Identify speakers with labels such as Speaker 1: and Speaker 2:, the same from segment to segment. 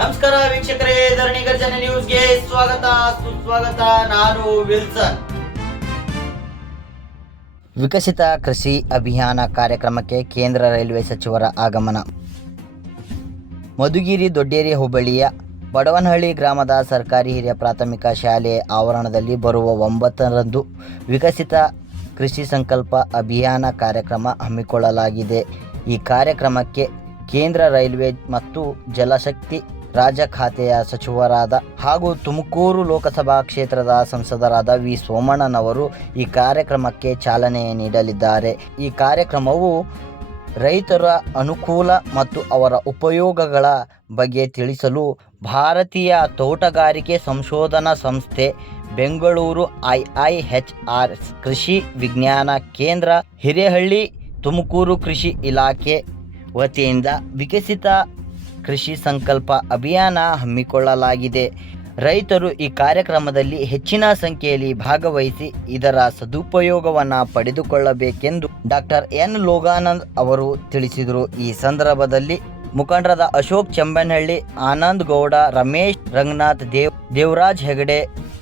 Speaker 1: ನಮಸ್ಕಾರ ವೀಕ್ಷಕರೇ, ಧರಣಿ ಗರ್ಜನೆ ನ್ಯೂಸ್ಗೆ ಸ್ವಾಗತ, ಸುಸ್ವಾಗತ. ನಾನು ವಿಲ್ಸನ್.
Speaker 2: ವಿಕಸಿತ ಕೃಷಿ ಅಭಿಯಾನ ಕಾರ್ಯಕ್ರಮಕ್ಕೆ ಕೇಂದ್ರ ರೈಲ್ವೆ ಸಚಿವರ ಆಗಮನ. ಮಧುಗಿರಿ ದೊಡ್ಡೇರಿ ಹೋಬಳಿಯ ಬಡವನಹಳ್ಳಿ ಗ್ರಾಮದ ಸರ್ಕಾರಿ ಹಿರಿಯ ಪ್ರಾಥಮಿಕ ಶಾಲೆ ಆವರಣದಲ್ಲಿ ಬರುವ ಒಂಬತ್ತರಂದು ವಿಕಸಿತ ಕೃಷಿ ಸಂಕಲ್ಪ ಅಭಿಯಾನ ಕಾರ್ಯಕ್ರಮ ಹಮ್ಮಿಕೊಳ್ಳಲಾಗಿದೆ. ಈ ಕಾರ್ಯಕ್ರಮಕ್ಕೆ ಕೇಂದ್ರ ರೈಲ್ವೆ ಮತ್ತು ಜಲಶಕ್ತಿ ರಾಜ್ಯ ಖಾತೆಯ ಸಚಿವರಾದ ಹಾಗೂ ತುಮಕೂರು ಲೋಕಸಭಾ ಕ್ಷೇತ್ರದ ಸಂಸದರಾದ ವಿ ಸೋಮಣ್ಣನವರು ಈ ಕಾರ್ಯಕ್ರಮಕ್ಕೆ ಚಾಲನೆ ನೀಡಲಿದ್ದಾರೆ. ಈ ಕಾರ್ಯಕ್ರಮವು ರೈತರ ಅನುಕೂಲ ಮತ್ತು ಅವರ ಉಪಯೋಗಗಳ ಬಗ್ಗೆ ತಿಳಿಸಲು ಭಾರತೀಯ ತೋಟಗಾರಿಕೆ ಸಂಶೋಧನಾ ಸಂಸ್ಥೆ ಬೆಂಗಳೂರು ಐಐಎಚ್ಆರ್ ಕೃಷಿ ವಿಜ್ಞಾನ ಕೇಂದ್ರ ಹಿರೇಹಳ್ಳಿ ತುಮಕೂರು ಕೃಷಿ ಇಲಾಖೆ ವತಿಯಿಂದ ವಿಕಸಿತ ಕೃಷಿ ಸಂಕಲ್ಪ ಅಭಿಯಾನ ಹಮ್ಮಿಕೊಳ್ಳಲಾಗಿದೆ. ರೈತರು ಈ ಕಾರ್ಯಕ್ರಮದಲ್ಲಿ ಹೆಚ್ಚಿನ ಸಂಖ್ಯೆಯಲ್ಲಿ ಭಾಗವಹಿಸಿ ಇದರ ಸದುಪಯೋಗವನ್ನು ಪಡೆದುಕೊಳ್ಳಬೇಕೆಂದು ಡಾಕ್ಟರ್ ಎನ್ ಲೋಗಾನಂದ್ ಅವರು ತಿಳಿಸಿದರು. ಈ ಸಂದರ್ಭದಲ್ಲಿ ಮುಖಂಡರಾದ ಅಶೋಕ್ ಚಂಬನಹಳ್ಳಿ, ಆನಂದ್ ಗೌಡ, ರಮೇಶ್ ರಂಗನಾಥ್, ದೇವ್, ದೇವರಾಜ್ ಹೆಗಡೆ,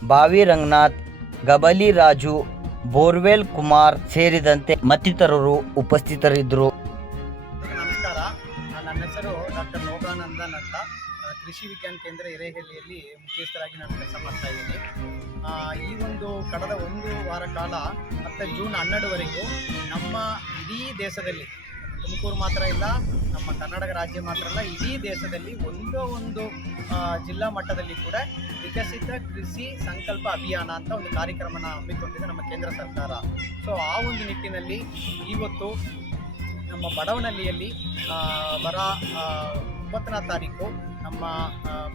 Speaker 2: ಬಾವಿ ರಂಗನಾಥ್, ಗಬಲಿ ರಾಜು, ಬೋರ್ವೆಲ್ ಕುಮಾರ್ ಸೇರಿದಂತೆ ಮತ್ತಿತರರು ಉಪಸ್ಥಿತರಿದ್ದರು.
Speaker 3: ಲೋಕಾನಂದನ್ ಅಂತ ಕೃಷಿ ವಿಜ್ಞಾನ ಕೇಂದ್ರ ಹಿರೇಹಳ್ಳಿಯಲ್ಲಿ ಮುಖ್ಯಸ್ಥರಾಗಿ ನಾನು ಕೆಲಸ ಮಾಡ್ತಾ ಇದ್ದೀನಿ. ಈ ಒಂದು ಕಳೆದ ಒಂದು ವಾರ ಕಾಲ ಮತ್ತು ಜೂನ್ ಹನ್ನೆರಡುವರೆಗೂ ನಮ್ಮ ಇಡೀ ದೇಶದಲ್ಲಿ, ತುಮಕೂರು ಮಾತ್ರ ಇಲ್ಲ, ನಮ್ಮ ಕರ್ನಾಟಕ ರಾಜ್ಯ ಮಾತ್ರ ಅಲ್ಲ, ಇಡೀ ದೇಶದಲ್ಲಿ ಒಂದೋ ಒಂದು ಜಿಲ್ಲಾ ಮಟ್ಟದಲ್ಲಿ ಕೂಡ ವಿಕಸಿತ ಕೃಷಿ ಸಂಕಲ್ಪ ಅಭಿಯಾನ ಅಂತ ಒಂದು ಕಾರ್ಯಕ್ರಮನ ಹಮ್ಮಿಕೊಂಡಿದೆ ನಮ್ಮ ಕೇಂದ್ರ ಸರ್ಕಾರ. ಸೊ ಆ ಒಂದು ನಿಟ್ಟಿನಲ್ಲಿ ಇವತ್ತು ನಮ್ಮ ಬಡವನಹಳ್ಳಿಯಲ್ಲಿ ಬರ ಒಂಬತ್ತನೇ ತಾರೀಕು ನಮ್ಮ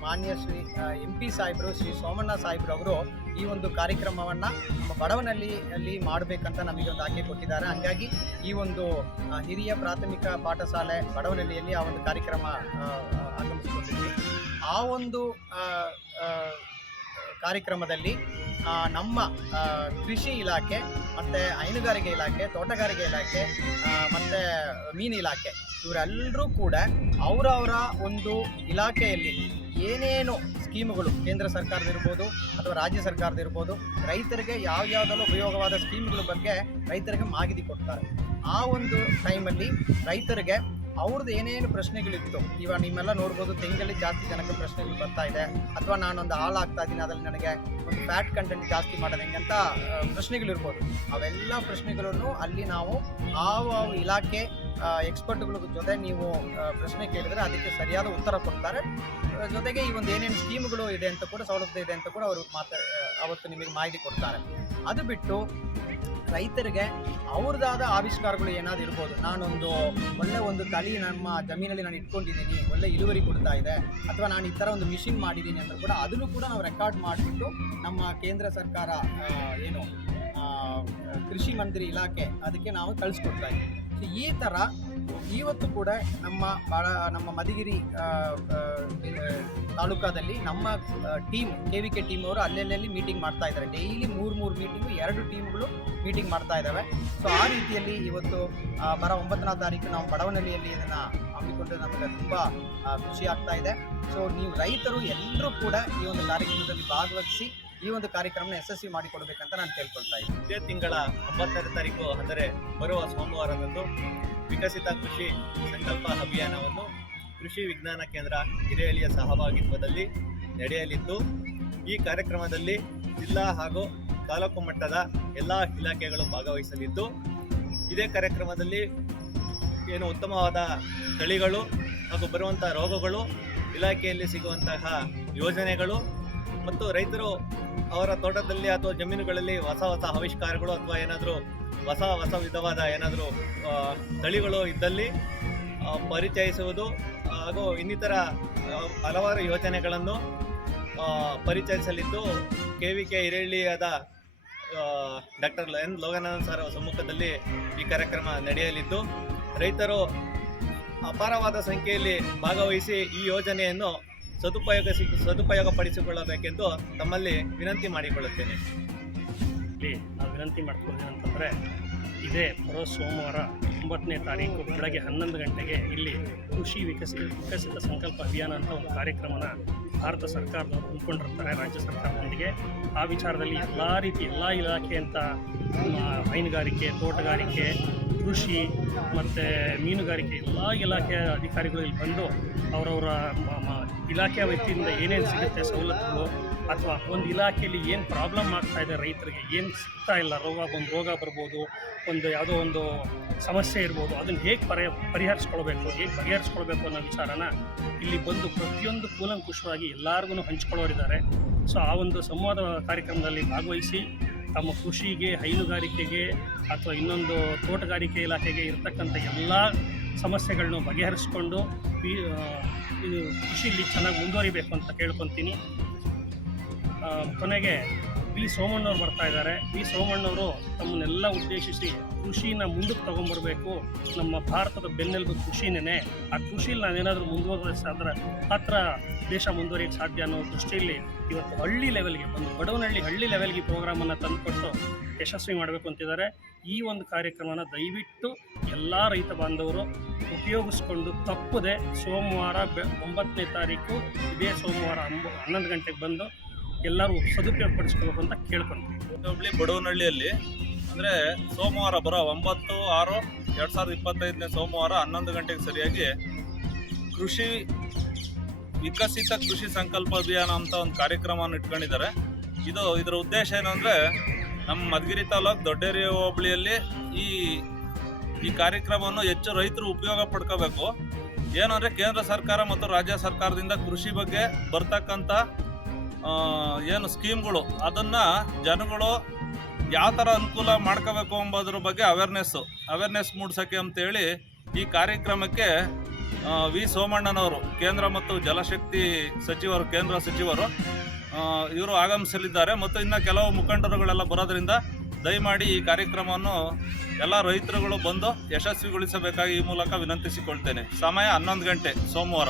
Speaker 3: ಮಾನ್ಯ ಶ್ರೀ ಎಂ ಪಿ ಸಾಹೇಬರು, ಶ್ರೀ ಸೋಮಣ್ಣ ಸಾಹೇಬ್ರು ಅವರು ಈ ಒಂದು ಕಾರ್ಯಕ್ರಮವನ್ನು ನಮ್ಮ ಬಡವನಲ್ಲಿ ಅಲ್ಲಿ ಮಾಡಬೇಕಂತ ನಮಗೆ ಒಂದು ಆಯ್ಕೆ ಕೊಟ್ಟಿದ್ದಾರೆ. ಹಾಗಾಗಿ ಈ ಒಂದು ಹಿರಿಯ ಪ್ರಾಥಮಿಕ ಪಾಠಶಾಲೆ ಬಡವನಲ್ಲಿಯಲ್ಲಿ ಆ ಒಂದು ಕಾರ್ಯಕ್ರಮ ಆಗಮಿಸಿಕೊಂಡಿದ್ವಿ ಆ ಒಂದು ಕಾರ್ಯಕ್ರಮದಲ್ಲಿ ನಮ್ಮ ಕೃಷಿ ಇಲಾಖೆ ಮತ್ತು ಹೈನುಗಾರಿಕೆ ಇಲಾಖೆ, ತೋಟಗಾರಿಕೆ ಇಲಾಖೆ ಮತ್ತು ಮೀನು ಇಲಾಖೆ, ಇವರೆಲ್ಲರೂ ಕೂಡ ಅವರವರ ಒಂದು ಇಲಾಖೆಯಲ್ಲಿ ಏನೇನು ಸ್ಕೀಮುಗಳು ಕೇಂದ್ರ ಸರ್ಕಾರದಿರ್ಬೋದು ಅಥವಾ ರಾಜ್ಯ ಸರ್ಕಾರದಿರ್ಬೋದು ರೈತರಿಗೆ ಯಾವ ಯಾವುದಲ್ಲೂ ಉಪಯೋಗವಾದ ಸ್ಕೀಮ್ಗಳ ಬಗ್ಗೆ ರೈತರಿಗೆ ಮಾಹಿತಿ ಕೊಡ್ತಾರೆ. ಆ ಒಂದು ಟೈಮಲ್ಲಿ ರೈತರಿಗೆ ಅವ್ರದ್ದು ಏನೇನು ಪ್ರಶ್ನೆಗಳಿತ್ತು? ಇವಾಗ ನಿಮ್ಮೆಲ್ಲ ನೋಡ್ಬೋದು ತೆಂಗಲ್ಲಿ ಜಾಸ್ತಿ ಜನಕ್ಕೆ ಪ್ರಶ್ನೆಗಳು ಬರ್ತಾ ಇದೆ. ಅಥವಾ ನಾನೊಂದು ಹಾಲು ಆಗ್ತಾ ಇದ್ದೀನಿ, ಅದರಲ್ಲಿ ನನಗೆ ಒಂದು ಫ್ಯಾಟ್ ಕಂಟೆಂಟ್ ಜಾಸ್ತಿ ಮಾಡೋದು ಹೆಂಗೆ ಅಂತ ಪ್ರಶ್ನೆಗಳಿರ್ಬೋದು. ಅವೆಲ್ಲ ಪ್ರಶ್ನೆಗಳನ್ನು ಅಲ್ಲಿ ನಾವು ಆ ಇಲಾಖೆ ಎಕ್ಸ್ಪರ್ಟ್ಗಳ ಜೊತೆ ನೀವು ಪ್ರಶ್ನೆ ಕೇಳಿದರೆ ಅದಕ್ಕೆ ಸರಿಯಾದ ಉತ್ತರ ಕೊಡ್ತಾರೆ. ಜೊತೆಗೆ ಈ ಒಂದು ಏನೇನು ಸ್ಕೀಮ್ಗಳು ಇದೆ ಅಂತ ಕೂಡ, ಸೌಲಭ್ಯ ಇದೆ ಅಂತ ಕೂಡ ಅವರು ಮಾತಾ ಅವತ್ತು ನಿಮಗೆ ಮಾಹಿತಿ ಕೊಡ್ತಾರೆ. ಅದು ಬಿಟ್ಟು ರೈತರಿಗೆ ಅವ್ರದ್ದಾದ ಆವಿಷ್ಕಾರಗಳು ಏನಾದ್ರು ಇರ್ಬೋದು. ನಾನೊಂದು ಒಳ್ಳೆ ಒಂದು ತಳಿ ನಮ್ಮ ಜಮೀನಲ್ಲಿ ನಾನು ಇಟ್ಕೊಂಡಿದ್ದೀನಿ, ಒಳ್ಳೆ ಇಳುವರಿ ಕೊಡ್ತಾ ಇದೆ, ಅಥವಾ ನಾನು ಈ ಥರ ಒಂದು ಮಿಷಿನ್ ಮಾಡಿದ್ದೀನಿ ಅಂತ ಕೂಡ ಅದನ್ನು ಕೂಡ ನಾವು ರೆಕಾರ್ಡ್ ಮಾಡಿಬಿಟ್ಟು ನಮ್ಮ ಕೇಂದ್ರ ಸರ್ಕಾರ ಏನು ಕೃಷಿ ಮಂತ್ರಿ ಇಲಾಖೆ ಅದಕ್ಕೆ ನಾವು ಕಳಿಸ್ಕೊಡ್ತಾ ಇದ್ದೀವಿ. ಈ ಥರ ಇವತ್ತು ಕೂಡ ನಮ್ಮ ಬಾಳ, ನಮ್ಮ ಮಧುಗಿರಿ ತಾಲೂಕಾದಲ್ಲಿ ನಮ್ಮ team K V K team ಅವರು ಅಲ್ಲೆಲ್ಲಿ ಮೀಟಿಂಗ್ ಮಾಡ್ತಾ ಇದ್ದಾರೆ. ಡೈಲಿ ಮೂರು ಮೂರು ಮೀಟಿಂಗು ಎರಡು ಟೀಮ್ಗಳು ಮೀಟಿಂಗ್ ಮಾಡ್ತಾ ಇದ್ದಾವೆ. ಸೊ ಆ ರೀತಿಯಲ್ಲಿ ಇವತ್ತು ಬರ ಒಂಬತ್ತನೇ ತಾರೀಕು ನಾವು ಬಡವನಹಳ್ಳಿಯಲ್ಲಿ ಇದನ್ನು ಹಮ್ಮಿಕೊಂಡು ನಮಗೆ ತುಂಬ ಖುಷಿ ಆಗ್ತಾ ಇದೆ. ಸೊ ನೀವು ರೈತರು ಎಲ್ಲರೂ ಕೂಡ ಈ ಒಂದು ಕಾರ್ಯಕ್ರಮದಲ್ಲಿ ಭಾಗವಹಿಸಿ ಈ ಒಂದು ಕಾರ್ಯಕ್ರಮ ಯಶಸ್ವಿ ಮಾಡಿಕೊಡ್ಬೇಕಂತ ನಾನು ಕೇಳ್ಕೊಳ್ತಾ ಇದ್ದೀನಿ.
Speaker 4: ಇದೇ ತಿಂಗಳ ಒಂಬತ್ತನೇ ತಾರೀಕು ಅಂದರೆ ಬರುವ ಸೋಮವಾರದಂದು ವಿಕಸಿತ ಕೃಷಿ ಸಂಕಲ್ಪ ಅಭಿಯಾನವನ್ನು ಕೃಷಿ ವಿಜ್ಞಾನ ಕೇಂದ್ರ ಹಿರೇಹಳ್ಳಿಯ ಸಹಭಾಗಿತ್ವದಲ್ಲಿ ನಡೆಯಲಿದ್ದು, ಈ ಕಾರ್ಯಕ್ರಮದಲ್ಲಿ ಜಿಲ್ಲಾ ಹಾಗೂ ತಾಲೂಕು ಮಟ್ಟದ ಎಲ್ಲ ಇಲಾಖೆಗಳು ಭಾಗವಹಿಸಲಿದ್ದು, ಇದೇ ಕಾರ್ಯಕ್ರಮದಲ್ಲಿ ಏನು ಉತ್ತಮವಾದ ತಳಿಗಳು ಹಾಗೂ ಬರುವಂಥ ರೋಗಗಳು ಇಲಾಖೆಯಲ್ಲಿ ಸಿಗುವಂತಹ ಯೋಜನೆಗಳು ಮತ್ತು ರೈತರು ಅವರ ತೋಟದಲ್ಲಿ ಅಥವಾ ಜಮೀನುಗಳಲ್ಲಿ ಹೊಸ ಹೊಸ ಆವಿಷ್ಕಾರಗಳು ಅಥವಾ ಏನಾದರೂ ಹೊಸ ಹೊಸ ವಿಧವಾದ ಏನಾದರೂ ತಳಿಗಳು ಇದ್ದಲ್ಲಿ ಪರಿಚಯಿಸುವುದು ಹಾಗೂ ಇನ್ನಿತರ ಹಲವಾರು ಯೋಜನೆಗಳನ್ನು ಪರಿಚಯಿಸಲಿದ್ದು ಕೆ ವಿ ಕೆ ಹಿರೇಳಿಯಾದ ಡಾಕ್ಟರ್ ಎನ್ ಲೋಗಾನಂದ ಸರ್ ಸಮ್ಮುಖದಲ್ಲಿ ಈ ಕಾರ್ಯಕ್ರಮ ನಡೆಯಲಿದ್ದು, ರೈತರು ಅಪಾರವಾದ ಸಂಖ್ಯೆಯಲ್ಲಿ ಭಾಗವಹಿಸಿ ಈ ಯೋಜನೆಯನ್ನು ಸದುಪಯೋಗಿಸಿ ಪಡಿಸಿಕೊಳ್ಳಬೇಕೆಂದು ತಮ್ಮಲ್ಲಿ ವಿನಂತಿ ಮಾಡಿಕೊಳ್ಳುತ್ತೇನೆ.
Speaker 5: ಇಲ್ಲಿ ನಾವು ವಿನಂತಿ ಮಾಡ್ಕೊಳ್ಳೋದು ಅಂತಂದರೆ ಇದೇ ಬರೋ ಸೋಮವಾರ ಒಂಬತ್ತನೇ ತಾರೀಕು ಬೆಳಗ್ಗೆ ಹನ್ನೊಂದು ಗಂಟೆಗೆ ಇಲ್ಲಿ ಕೃಷಿ ವಿಕಸಿತ ವಿಕಸಿತ ಸಂಕಲ್ಪ ಅಭಿಯಾನ ಅಂತ ಒಂದು ಕಾರ್ಯಕ್ರಮನ ಭಾರತ ಸರ್ಕಾರದವರು ಹಮ್ಮಿಕೊಂಡಿರ್ತಾರೆ ರಾಜ್ಯ ಸರ್ಕಾರದೊಂದಿಗೆ. ಆ ವಿಚಾರದಲ್ಲಿ ಎಲ್ಲ ರೀತಿ, ಎಲ್ಲ ಇಲಾಖೆ ಅಂತ ಹೈನುಗಾರಿಕೆ, ತೋಟಗಾರಿಕೆ, ಕೃಷಿ ಮತ್ತು ಮೀನುಗಾರಿಕೆ ಎಲ್ಲ ಇಲಾಖೆಯ ಅಧಿಕಾರಿಗಳು ಇಲ್ಲಿ ಬಂದು ಅವರವರ ಇಲಾಖೆಯ ವ್ಯಕ್ತಿಯಿಂದ ಏನೇನು ಸಿಗುತ್ತೆ ಸವಲತ್ತುಗಳು ಅಥವಾ ಒಂದು ಇಲಾಖೆಯಲ್ಲಿ ಏನು ಪ್ರಾಬ್ಲಮ್ ಆಗ್ತಾ ಇದೆ ರೈತರಿಗೆ, ಏನು ಸಿಗ್ತಾ ಇಲ್ಲ, ರೋಗ ಒಂದು ರೋಗ ಬರ್ಬೋದು, ಒಂದು ಯಾವುದೋ ಒಂದು ಸಮಸ್ಯೆ ಇರ್ಬೋದು, ಅದನ್ನು ಹೇಗೆ ಪರಿ, ಪರಿಹರಿಸ್ಕೊಳ್ಬೇಕು, ಹೇಗೆ ಪರಿಹರಿಸ್ಕೊಳ್ಬೇಕು ಅನ್ನೋ ವಿಚಾರನ ಇಲ್ಲಿ ಬಂದು ಪ್ರತಿಯೊಂದು ಕೂಲಂಕುಷವಾಗಿ ಎಲ್ಲರಿಗೂ ಹಂಚ್ಕೊಳ್ಳೋರಿದ್ದಾರೆ. ಸೊ, ಆ ಒಂದು ಸಂವಾದ ಕಾರ್ಯಕ್ರಮದಲ್ಲಿ ಭಾಗವಹಿಸಿ, ತಮ್ಮ ಕೃಷಿಗೆ, ಹೈನುಗಾರಿಕೆಗೆ ಅಥವಾ ಇನ್ನೊಂದು ತೋಟಗಾರಿಕೆ ಇಲಾಖೆಗೆ ಇರತಕ್ಕಂಥ ಎಲ್ಲ ಸಮಸ್ಯೆಗಳನ್ನು ಬಗೆಹರಿಸ್ಕೊಂಡು ಇದು ಕೃಷಿಯಲ್ಲಿ ಚೆನ್ನಾಗಿ ಮುಂದುವರಿಬೇಕು ಅಂತ ಕೇಳ್ಕೊತೀನಿ. ಕೊನೆಗೆ ವಿ ಸೋಮಣ್ಣವ್ರು ಬರ್ತಾ ಇದ್ದಾರೆ. ವಿ ಸೋಮಣ್ಣವರು ತಮ್ಮನ್ನೆಲ್ಲ ಉದ್ದೇಶಿಸಿ ಕೃಷಿನ ಮುಂದಕ್ಕೆ ತೊಗೊಂಬರ್ಬೇಕು. ನಮ್ಮ ಭಾರತದ ಬೆನ್ನೆಲುಬು ಕೃಷಿನೇ ಆ ಕೃಷಿಲಿ ನಾವೇನಾದರೂ ಮುಂದುವರೆಸಾದ್ರೆ ಮಾತ್ರ ದೇಶ ಮುಂದುವರಿಯಕ್ಕೆ ಸಾಧ್ಯ ಅನ್ನೋ ದೃಷ್ಟಿಯಲ್ಲಿ ಇವತ್ತು ಹಳ್ಳಿ ಲೆವೆಲ್ಗೆ ಒಂದು ಬಡವನಹಳ್ಳಿ ಹಳ್ಳಿ ಲೆವೆಲ್ಗೆ ಪ್ರೋಗ್ರಾಮನ್ನು ತಂದುಕೊಟ್ಟು ಯಶಸ್ವಿ ಮಾಡಬೇಕು ಅಂತಿದ್ದಾರೆ. ಈ ಒಂದು ಕಾರ್ಯಕ್ರಮನ ದಯವಿಟ್ಟು ಎಲ್ಲ ರೈತ ಬಾಂಧವರು ಉಪಯೋಗಿಸ್ಕೊಂಡು ತಪ್ಪದೆ ಸೋಮವಾರ ಬೆ ಒಂಬತ್ತನೇ ತಾರೀಕು ಇದೇ ಸೋಮವಾರ ಹನ್ನೊಂದು ಗಂಟೆಗೆ ಬಂದು ಎಲ್ಲರೂ ಸದುಪಯೋಗಪಡಿಸ್ಕೋಬೇಕು ಅಂತ ಕೇಳ್ಕೊಂತೀವಿ
Speaker 6: ಹುಬ್ಳಿ ಬಡವನಹಳ್ಳಿಯಲ್ಲಿ, ಅಂದ್ರೆ ಸೋಮವಾರ ಬರೋ ಒಂಬತ್ತು, ಆರು, ಎರಡ್ ಸಾವಿರದ ಇಪ್ಪತ್ತೈದನೇ ಸೋಮವಾರ ಹನ್ನೊಂದು ಗಂಟೆಗೆ ಸರಿಯಾಗಿ ಕೃಷಿ ವಿಕಸಿತ ಕೃಷಿ ಸಂಕಲ್ಪ ಅಭಿಯಾನ ಅಂತ ಒಂದು ಕಾರ್ಯಕ್ರಮವನ್ನು ಇಟ್ಕೊಂಡಿದ್ದಾರೆ. ಇದು ಇದರ ಉದ್ದೇಶ ಏನಂದ್ರೆ ನಮ್ಮ ಮಧುಗಿರಿ ತಾಲೂಕು ದೊಡ್ಡೇರಿ ಹೋಬಳಿಯಲ್ಲಿ ಈ ಈ ಕಾರ್ಯಕ್ರಮವನ್ನು ಹೆಚ್ಚು ರೈತರು ಉಪಯೋಗ ಪಡ್ಕೋಬೇಕು. ಏನಂದರೆ ಕೇಂದ್ರ ಸರ್ಕಾರ ಮತ್ತು ರಾಜ್ಯ ಸರ್ಕಾರದಿಂದ ಕೃಷಿ ಬಗ್ಗೆ ಬರ್ತಕ್ಕಂಥ ಏನು ಸ್ಕೀಮ್ಗಳು, ಅದನ್ನು ಜನಗಳು ಯಾವ ಥರ ಅನುಕೂಲ ಮಾಡ್ಕೋಬೇಕು ಅಂಬೋದ್ರ ಬಗ್ಗೆ ಅವೇರ್ನೆಸ್ಸು ಅವೇರ್ನೆಸ್ ಮೂಡ್ಸೋಕ್ಕೆ ಅಂತೇಳಿ ಈ ಕಾರ್ಯಕ್ರಮಕ್ಕೆ ವಿ ಸೋಮಣ್ಣನವರು, ಕೇಂದ್ರ ಮತ್ತು ಜಲಶಕ್ತಿ ಸಚಿವರು, ಕೇಂದ್ರ ಸಚಿವರು ಇವರು ಆಗಮಿಸಲಿದ್ದಾರೆ ಮತ್ತು ಇನ್ನು ಕೆಲವು ಮುಖಂಡರುಗಳೆಲ್ಲ ಬರೋದ್ರಿಂದ ದಯಮಾಡಿ ಈ ಕಾರ್ಯಕ್ರಮವನ್ನು ಎಲ್ಲ ರೈತರುಗಳು ಬಂದು ಯಶಸ್ವಿಗೊಳಿಸಬೇಕಾಗಿ ಈ ಮೂಲಕ ವಿನಂತಿಸಿಕೊಳ್ತೇನೆ. ಸಮಯ ಹನ್ನೊಂದು ಗಂಟೆ, ಸೋಮವಾರ.